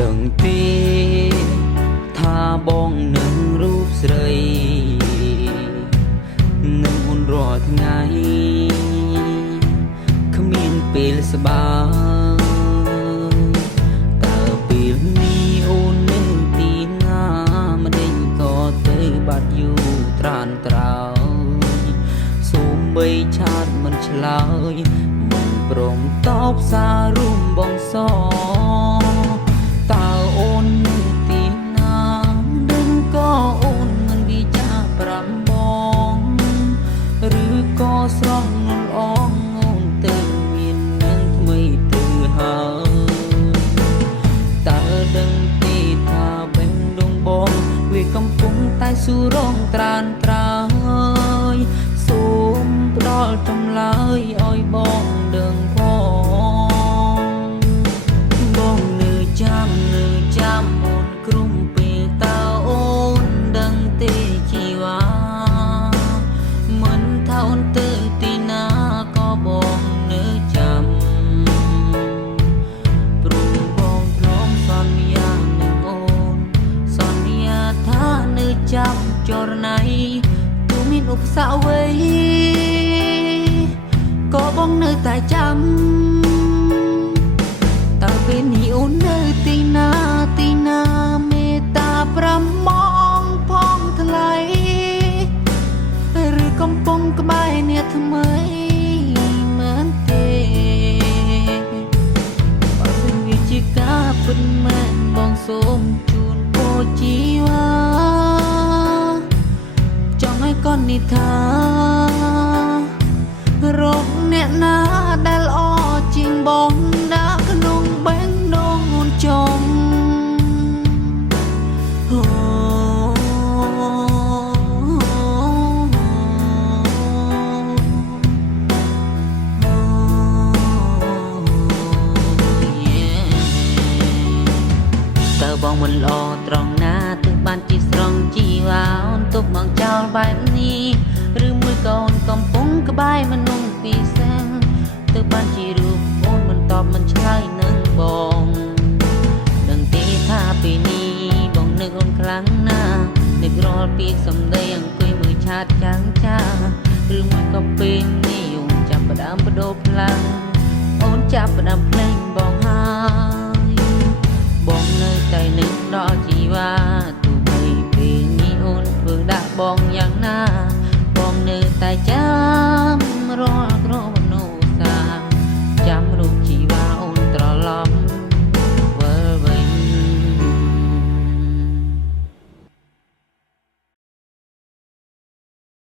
ដឹងទេថាបងនឹងរូបស្រីនឹងអូនរាល់ថ្ងៃគ្មានពេលស្បើតើពេលនេះអូននឹងទីណាម្ដេចក៏ទៅបាត់យូរត្រានត្រោយសូម្បីឆាតមិនឆ្លើយមិនព្រមតបសាររួមបងសតើអូននឹងទីណាដឹងក៏អូនមិនវិចារប្រាំបងឬក៏ស្រស់ងល់អងអូនទៅមាននឹងថ្មីទៅហើយតើដឹងទេថាបេះដូងបងវាកំពុងតែស៊ូរងត្រានត្រើយសូមផ្ដល់ចម្លើយឲ្យបងដឹងផងបងនៅចាំអូនក្រុមពេលតើអូនដឹងទេជីវ៉ាមិនថាអូនទៅទីណាក៏បងនៅចាំព្រោះបងធ្លាប់សន្យានឹងអូនសន្យាថានៅចាំចរណៃទោះមានឧបសគ្គអ្វីក៏បងនៅតែចាំតើពេលនេះអូននៅទីណាមេត្តាប្រាំបងផងថ្លៃឬកំពុងក្បែរអ្នកថ្មីមែនទេបើសិនវាជាការពិតមែនបងសូមជូនពរជីវ៉ាចង់ឲ្យកូននិទ្ធារកអ្នកណាដែលល្អជាងបងដាក់ក្នុងបេះដូងអូនចង់តើបងមិនល្អត្រង់ណាទើបបានជាស្រង់ជីវ៉ាអូនទុកបងចោលបែបនេះឬមួយកូនកំពុងក្បែរមនុស្សពិសេសទើបបានជារូបអូនមិនតបមិនឆ្លើយនឹងបងដឹងទេថាពេលនេះបងនឹកអូនខ្លាំងណាស់នឹករាល់ពាក្យសម្ដីអង្គុយមើលឆាតចាំងចាឬមួយក៏ពេលនេះអូនចាប់ផ្ដើមបដូរផ្លាំងអូនចាប់ផ្ដើមភ្លេងបងហើយបងនៅតែនឹកដល់ជីវ៉ាទោះបីពេលនេះអូនធ្វើដាក់បងយ៉ាងណា